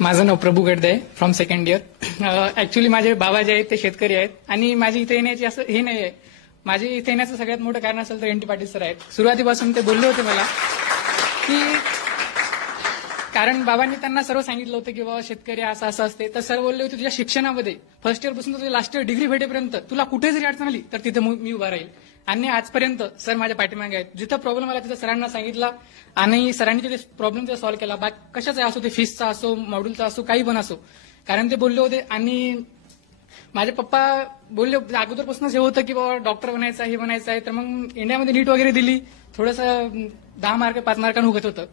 माझं नाव प्रभू गडदे आहे from second year. Actually माझे बाबा जे आहेत ते शेतकरी आहेत आणि माझी इथे येण्याची असं हे नाही आहे. माझे इथे येण्याचं सगळ्यात मोठं कारण असेल तर एन टी पाटील सर आहेत. सुरुवातीपासून ते बोलले होते मला की कारण बाबांनी त्यांना सर्व सांगितलं होतं की बाबा शेतकरी असं असं असते. तर सर बोलले होते तुझ्या शिक्षणामध्ये फर्स्ट इयर पासून तुझ्या लास्ट इयर डिग्री भेटेपर्यंत तुला कुठे जरी अडचण आली तर तिथे मी उभा राहील. आणि आजपर्यंत सर माझ्या पाठीमागे आहेत. जिथं प्रॉब्लेम आला तिथं सरांना सांगितला आणि सरांनी तिथे प्रॉब्लेम सॉल्व्ह केला. कशाचा असो, ते फीसचा असो, मॉड्यूलचा असो, काही पण असो. कारण ते बोलले होते. आणि माझे पप्पा बोलले अगोदरपासूनच हे होतं की बाबा डॉक्टर बनायचं हे बनायचं आहे. तर मग इंडियामध्ये नीट वगैरे दिली, थोडंसं 10 मार्क 5 मार्कांनी उगत होतं.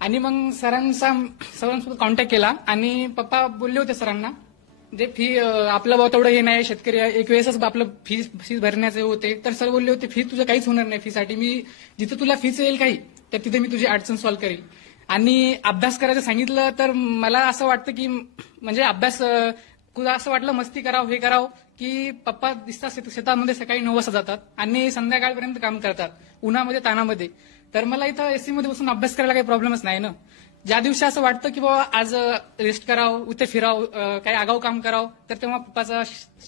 आणि मग सरांसोबत कॉन्टॅक्ट केला आणि पप्पा बोलले होते सरांना जे फी आपलं बाबा तेवढं हे नाही, शेतकरी एक वेळेसच आपलं फीस भरण्याचे होते. तर सर बोलले होते फी तुझं काहीच होणार नाही फीसाठी. मी जिथं तुला फीस येईल काही तर तिथे मी तुझी अडचण सॉल्व्ह करेल. आणि अभ्यास करायचं सांगितलं तर मला असं वाटतं की म्हणजे अभ्यास तुला असं वाटलं मस्ती करावं हे करावं की पप्पा दिसतात शेतामध्ये सकाळी 9 वाजता जातात आणि संध्याकाळपर्यंत काम करतात उन्हामध्ये तानामध्ये. तर मला इथं एसी मध्ये बसून अभ्यास करायला काही प्रॉब्लेमच नाही ना. ज्या दिवशी असं वाटतं की बाबा आज रेस्ट करावं, इथे फिरावं, काही आगाऊ काम करावं, तर तेव्हा पप्पाचा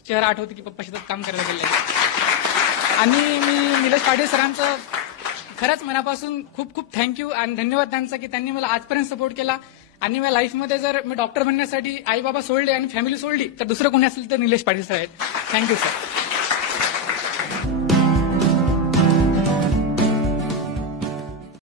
चेहरा आठवतो की पप्पा शेतात काम करायला गेले. आणि मी निलेश पाटील सरांचं खरंच मनापासून खूप खूप थँक्यू आणि धन्यवाद त्यांचा की त्यांनी मला आजपर्यंत सपोर्ट केला. आणि माझ्या लाईफमध्ये जर मी डॉक्टर बनण्यासाठी आई बाबा सोडले आणि फॅमिली सोडली तर दुसरं कोणी असेल तर निलेश पाटील सर आहेत. Thank you sir.